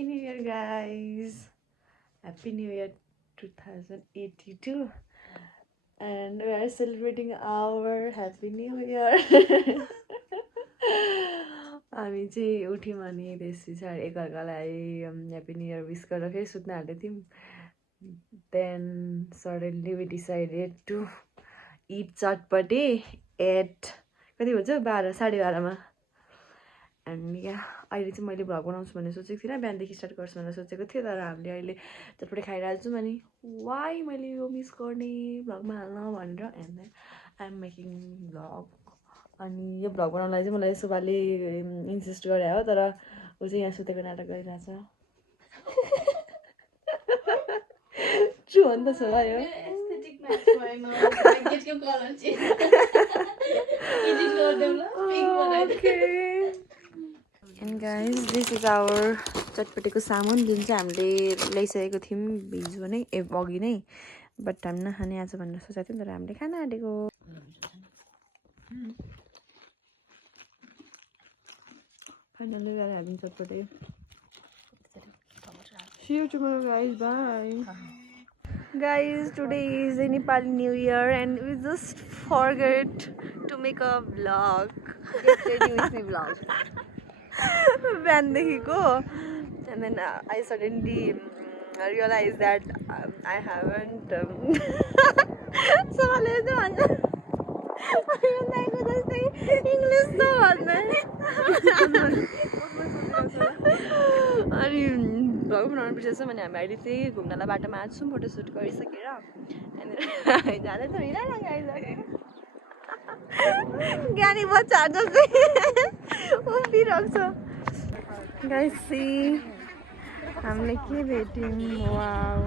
Happy New Year, guys. Happy New Year 2082. And we are celebrating our Happy New Year. हामी चाहिँ उठ्यौँ अनि त्यस पछाडि एकअर्कालाई ह्याप्पी न्यू इयर विस गरेर फेरि सुत्न हाल्दै थियौँ. Then suddenly we decided to eat chatpate at कति भन्छ 12 12:30 एन्ड यहाँ अहिले चाहिँ मैले भ्लग बनाउँछु भन्ने सोचेको थिइनँ. बिहानदेखि स्टार्ट गर्छु भनेर सोचेको थिएँ. तर हामीले अहिले चटपटे खाइरहेको छौँ. अनि वाइ मैले यो मिस गर्ने भ्लगमा हाल्न भनेर and then I am making vlog. अनि यो भ्लग बनाउनलाई चाहिँ मलाई सुबाले इन्सिस्ट गरे हो. तर ऊ चाहिँ यहाँ सुतेको नाटक गरिरहेछ. ट्रु हो नि त सुबा यो. And guys this is our चटपटेको सामान जुन चाहिँ हामीले ल्याइसकेको थियौँ हिजो नै अघि नै. बट हामी नखाने आज भनेर सोचेको थियौँ. तर हामीले खाना आँटेको. Finally, we are having chutpate. See you tomorrow, guys. Bye. Guys, today is a Nepali New Year, and we just forgot to make a vlog. Get ready with me vlog. And then I suddenly realized that I haven't. English अनि vlog बनाउनु पर्छ भने हामी अहिले चाहिँ घुम्नलाई बाटोमा आएको छौँ. फोटोसुट गरिसकेर अनि जाँदैछ. ज्ञानी बच्चा जस्तै उभिरहेको छ. गाइस सी हामीले के भेट्यौँ. Wow.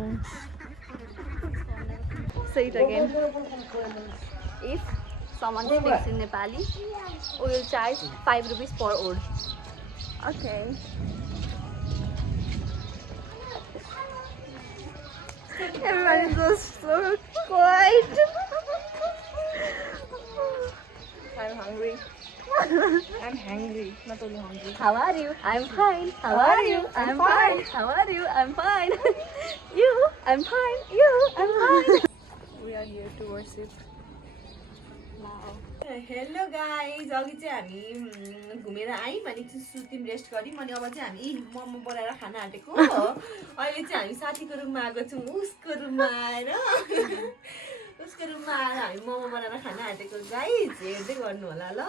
Say it again. If someone speaks in Nepali, we will charge 5 rupees per word. Okay. Everyone is just so quiet. I'm hungry. I'm hungry, not only hungry. How are you? I'm fine. How are you? I'm fine. How are you? I'm fine. You? I'm fine. You? I'm fine. We are here to worship. Hello guys. अघि चाहिँ हामी घुमेर आयौँ अनि सुत्यौँ, rest गऱ्यौँ. अनि अब चाहिँ हामी मोमो बनाएर खान आँटेको. अहिले चाहिँ हामी साथीको रुममा आएको छौँ. उसको रुममा आएर हामी मोमो बनाएर खान आँटेको. गाइज हेर्दै गर्नु होला ल.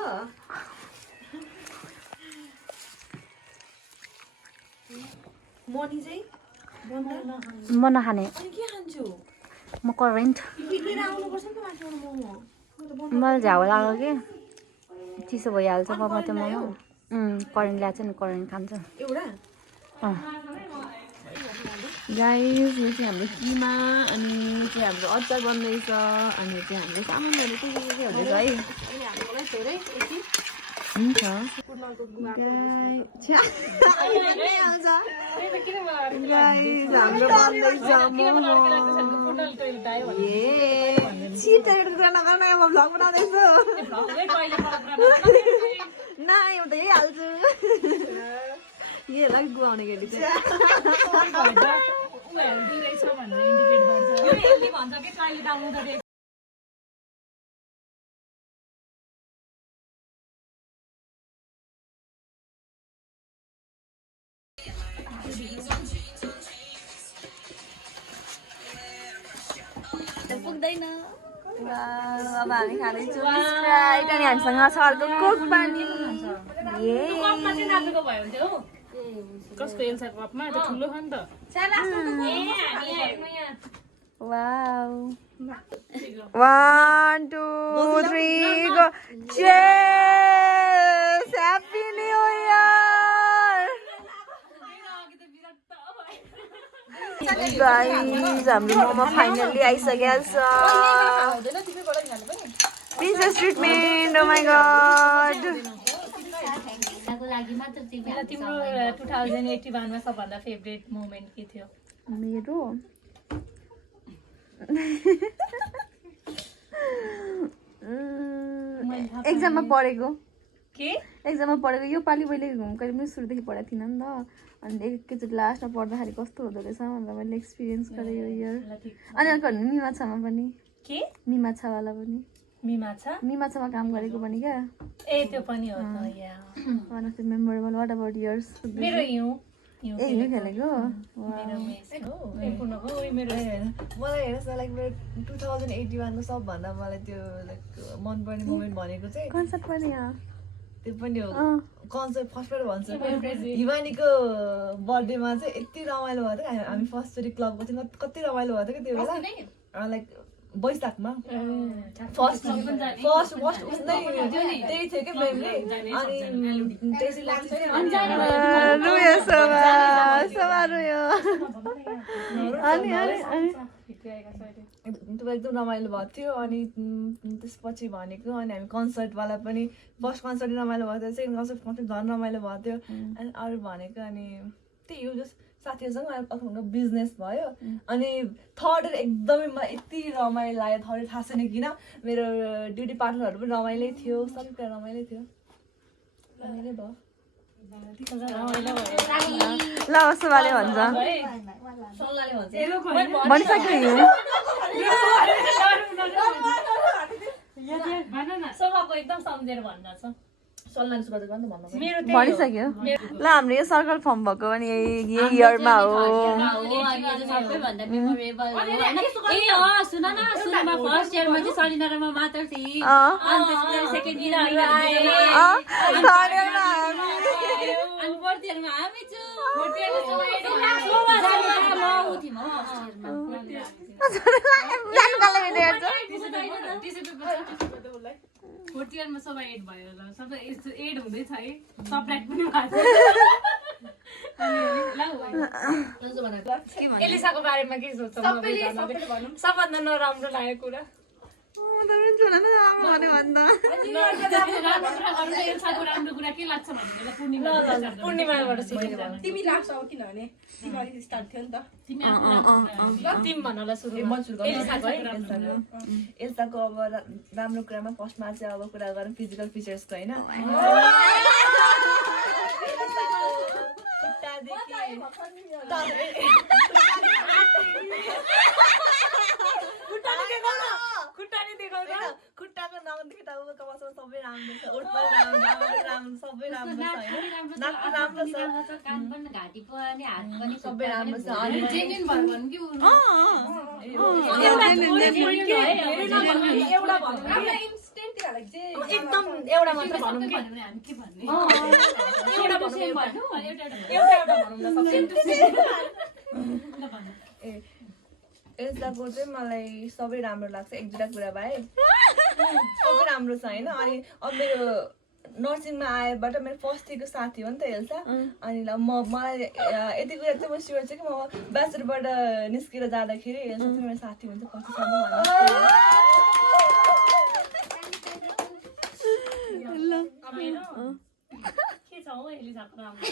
मनी चाहिँ म नखाने. अनि के खान्छु? म करेन्ट. लिएर आउनुपर्छ नि त मान्छेबाट मोमो. मलाई झ्याउ लाग्यो कि चिसो भइहाल्छ पप्पा त्यो मोमो. करेन्ट ल्याएको छ नि, करेन्ट खान्छ एउटा. गाइस यो चाहिँ हाम्रो किमा अनि यो चाहिँ हाम्रो अचार बन्दैछ. अनि चाहिँ हाम्रो सामानहरू के हुँदैछ है. हुन्छ हाम्रो बन्दैछ मोमो. भ्लग बनाउँदैछु. न एउटा यही हाल्छु. यही गुवाउने केटी चाहिँ पुग्दैन. अब हामी खाँदैछौँ स्प्राइट. अनि हामीसँग छ अर्को कोक पानी. कसको एन्सर कपमा त ठुलो छ नि त. Wow. 1 2 3 go. Cheers. Happy New Year. Guys हाम्रो मोमो फाइनली आइसकेको छ. Princess treatment. Oh my god. तिम्रो 2081 मा सबभन्दा फेभरेट मोमेन्ट के थियो? मेरो एक्जाममा पढेको. के एक्जाममा पढेको यो पालि मैले कहिले पनि सुरुदेखि पढाएको थिइनँ नि त अनि एकैचोटि लास्टमा पढ्दाखेरि कस्तो हुँदो रहेछ भनेर मैले एक्सपिरियन्स गरेँ यो इयर अनि अर्को मिमाछामा पनि के मिमाछावाला पनि मिमाछामा काम गरेको पनि क्या ए त्यो पनि हो त या one of the memorable what about yours मेरो हिउँ ए यो खेलेको मेरो मेस हो मलाई हेर्नुहोस् न लाइक मेरो 2081 को सबभन्दा मलाई त्यो लाइक मनपर्ने मोमेन्ट भनेको चाहिँ कन्सर्ट पनि त्यो पनि हो कन्सर्ट फर्स्टबाट भन्छ हिवानीको बर्थडेमा चाहिँ यति रमाइलो भएको थियो हामी फर्स्टचोटि क्लबको थियौँ कति रमाइलो भएको थियो त्यो बेला लाइक वैशाखमा फर्स्ट उसमै त्यही थियो क्या मेमले अनि त्यसपछि एकदम रमाइलो भएको थियो अनि त्यसपछि भनेको अनि हामी कन्सर्टवाला पनि फर्स्ट कन्सर्ट रमाइलो भएको थियो सेकेन्ड कन्सर्ट झन् रमाइलो भएको थियो अनि अरू भनेको अनि त्यही हो जस साथीहरूसँग अर्को बिजनेस भयो अनि थर्ड एकदमै मलाई यति रमाइलो लाग्यो थर्ड थाहा छैन किन मेरो ड्युटी पार्टनरहरू पनि रमाइलै थियो सबै कुरा रमाइलै थियो रमाइलै भयो ल सुबाले भन्छ भनिसक्यो सोफाको एकदम सम्झेर भन्दा छ भनिसक्यो ल हाम्रो यो सर्कल फर्म भएको पनि यही इयरमा हो सबैभन्दा मेमोरेबल सुन न सुरुमा फर्स्ट इयरमा चाहिँ सलिनारामा मात्र थिए अनि त्यसपछि सेकेन्ड इयरमा अनि फोर्थ इयरमा हामी छु फोर्थ इयरमा सबै 8 भयो ल सबै 8 हुँदैछ है सबट्र्याक्ट पनि भएको एलिसाको बारेमा के सोच्छ सबभन्दा नराम्रो लागेको कुरा राम्रो कुरा के लाग्छ भने पूर्णिमाबाट तिमी लाग्छ अब किनभने तिमी स्टार्ट थियो नि त तिमी भन्नलाई सुरु एल्साको अब राम्रो कुरामा फर्स्टमा चाहिँ अब कुरा गरौँ फिजिकल फिचर्सको होइन खुट्टाको नदेखि त सबै राम्रो छ ओठ पनि राम्रो सबै राम्रो छ नाक राम्रो छ कान पनि घाँटी पनि हात पनि सबै राम्रो छ अनि जेन्युन भयो भने कि एउटा भन्नु इन्स्टेन्ट लाइक जे एकदम एउटा मात्र भनौँ कि हामी के भन्ने एउटा बसेम भन्नु एउटा भनौँ न सबै ए एल्साको चाहिँ मलाई सबै राम्रो लाग्छ एक दुईवटा कुरा बाहेक सबै राम्रो छ होइन अनि अब मेरो नर्सिङमा आएबाट मेरो फर्स्टको साथी हो नि त एल्सा अनि ल मलाई यति कुरा चाहिँ म स्योर छु कि म ब्याचलरबाट निस्केर जाँदाखेरि एल्सा चाहिँ मेरो साथी हुन्छ कतिसम्म के छ हौ एलिसाको राम्रो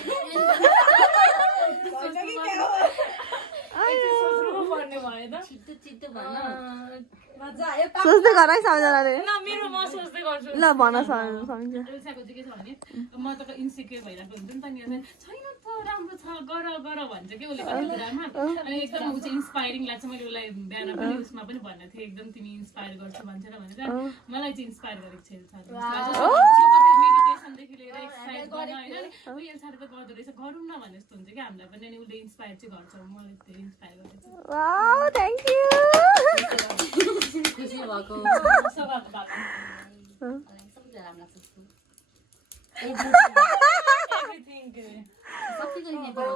सोच्दै गर है सबैजनाले मेरो म सोच्दै गर्छु ल भन एलिसाको चाहिँ के छ भने म त इन्सिक्योर भइरहेको हुन्छ नि त नि छैन त राम्रो छ गर गर भन्छ कि उसले कति कुरामा अनि एकदम ऊ चाहिँ इन्सपायरिङ लाग्छ मैले उसलाई बिहान पनि उसमा पनि भनेको थिएँ एकदम तिमी इन्सपायर गर्छ भनेर मलाई चाहिँ इन्सपायर गरेको छ मेडिटेसनदेखि लिएर एक्सर्साइज गर्न होइन एल्साले त गर्दो रहेछ गरौँ न भने जस्तो हुन्छ कि हामीलाई पनि अनि उसले इन्सपायर चाहिँ गर्छ मलाई धेरै इन्सपायर गरेको छ वाउ थ्याङ्क यू खुसी भएको सभाको बाटो सबैजना राम्रो लाग्छ एभ्रिथिङ सबैको नेपाली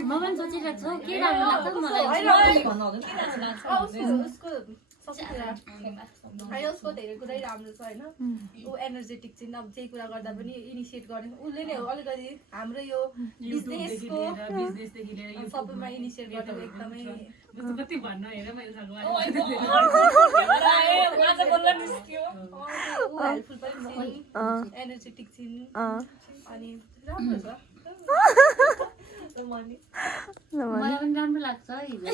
म पनि सोचिरहेको छु के राम्रो लाग्छ मलाई उसको धेरै कुरै राम्रो छ होइन ऊ एनर्जेटिक चाहिँ अब जे कुरा गर्दा पनि इनिसिएट गर्ने उसले नै हो अलिकति हाम्रो यो बिजनेसको सबैमा इनिसिएट गरेको एकदमै कति भन्नु हेर मैले हेल्पफुल पनि छिन् एनर्जेटिक छिन् अनि राम्रो छ भने मलाई पनि राम्रो लाग्छ हिजो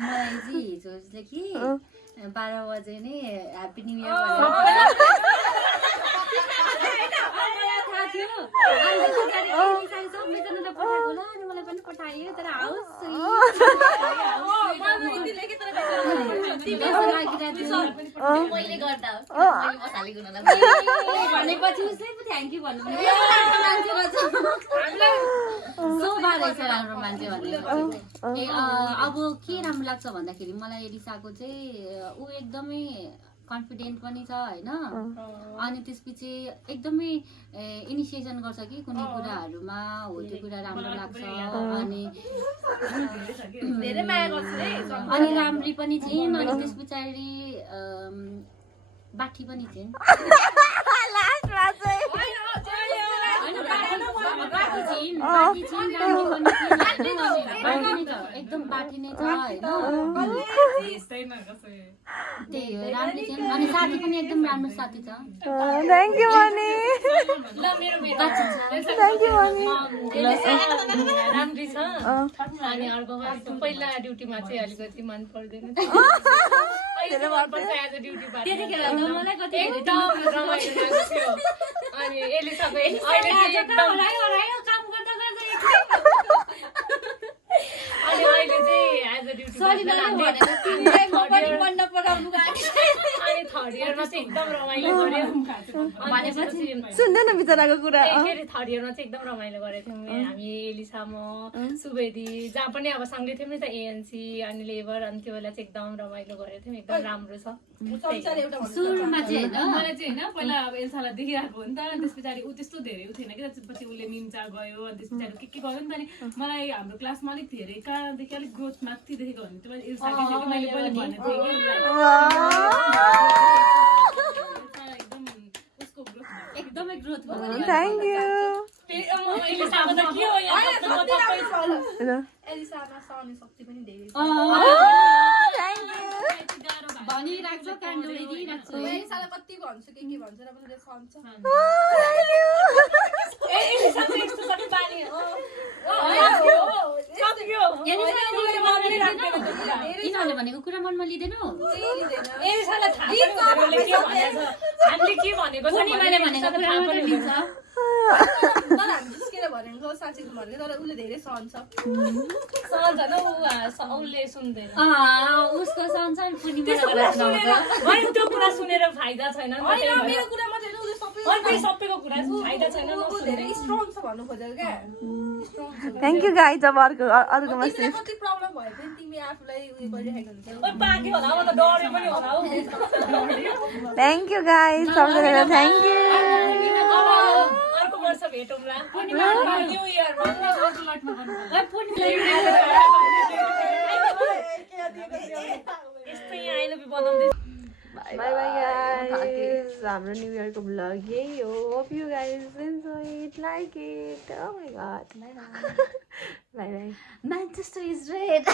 मलाई चाहिँ हिजो चाहिँ कि 12 बजे नै ह्याप्पी न्यू इयर सबैजनालाई पठाएको होला अनि मलाई पनि पठायो तर मैले गर्दा भनेपछि उसले पो थ्याङ्क यू भन्नु राम्रो मान्छे भनेपछि अब के राम्रो लाग्छ भन्दाखेरि मलाई एलिसाको चाहिँ ऊ एकदमै कन्फिडेन्ट पनि छ होइन अनि त्यसपछि एकदमै इनिसिएसन गर्छ कि कुनै कुराहरूमा हो त्यो कुरा राम्रो लाग्छ अनि राम्री पनि थिइन् अनि त्यस पछाडि बाठी पनि थिइन् एकदम बाठी नै छ होइन त्यही हो राम्रो थियो अनि साथी पनि एकदम राम्रो साथी छ थ्याङ्क यू मनी राम्री छ अनि अर्को पहिला ड्युटीमा चाहिँ अलिकति मन पर्दैन त्यतिखेर त मलाई कति एकदम रमाइलो लाग्थ्यो अनि एलिसाको अहिले चाहिँ एकदम काम गर्दा अनि अहिले चाहिँ एज अ ड्युटी अनि थर्ड इयरमा चाहिँ एकदम रमाइलो गर्यो भनेपछि सुन्दैन बिचराको कुरा थर्ड इयरमा चाहिँ एकदम रमाइलो गरेको थियौँ हामी एलिसा म सुवेदी जहाँ पनि अब सँगै थियौँ नि त एएनसी अनि लेबर अनि त्यो बेला चाहिँ एकदम रमाइलो गरेको थियौँ एकदम राम्रो छ सुरुमा चाहिँ होइन मलाई चाहिँ होइन पहिला अब एल्सालाई देखिरहेको हो नि त अनि त्यस पछाडि ऊ त्यस्तो धेरै ऊ थिएन कि त्यसपछि उसले निम्चा गयो अनि त्यस पछाडि के गर्यो नि त अनि मलाई हाम्रो क्लासमा अलिक धेरै कहाँदेखि अलिक ग्रोथ माथि देखेको भने त्यो मैले एल्सा मैले पहिला भनेको थिएँ कि एकदमै ग्रोथ थ्याङ्क यू एलिसामा सहने शक्ति पनि धेरै छ भनिराख्छ काण्ड उडिदिइराख्छ एलिसालाई कति भन्छु के भन्छ र पनि सहन्छ यिनीहरूले भनेको कुरा मनमा लिँदैनौ हामीले के भनेको तर हामी जिस्केर भनेको साँच्चै भनेको तर उसले धेरै सहन्छ उसले सुन्दैन उसको संसार त्यो कुरा सुनेर फाइदा छैन मेरो कुरा मात्रै सबैको कुरा फाइदा छैन धेरै स्ट्रङ छ भन्नु खोजेको क्या थ्याङ्क यू गाइज अब अर्कोमा कति प्रब्लम भयो भने तिमी आफूलाई उयो गरिरहेको हुन्छ थ्याङ्क यू गाइज सबैजना थ्याङ्क यू अर्को वर्ष भेटौँला न्यू इयरमा यस्तै आई लभ यु बनाउँदै बाई बाई गाइज हाम्रो न्यू इयरको भ्लग यही हो hope you guys enjoy it like it oh my god bye bye Manchester is red.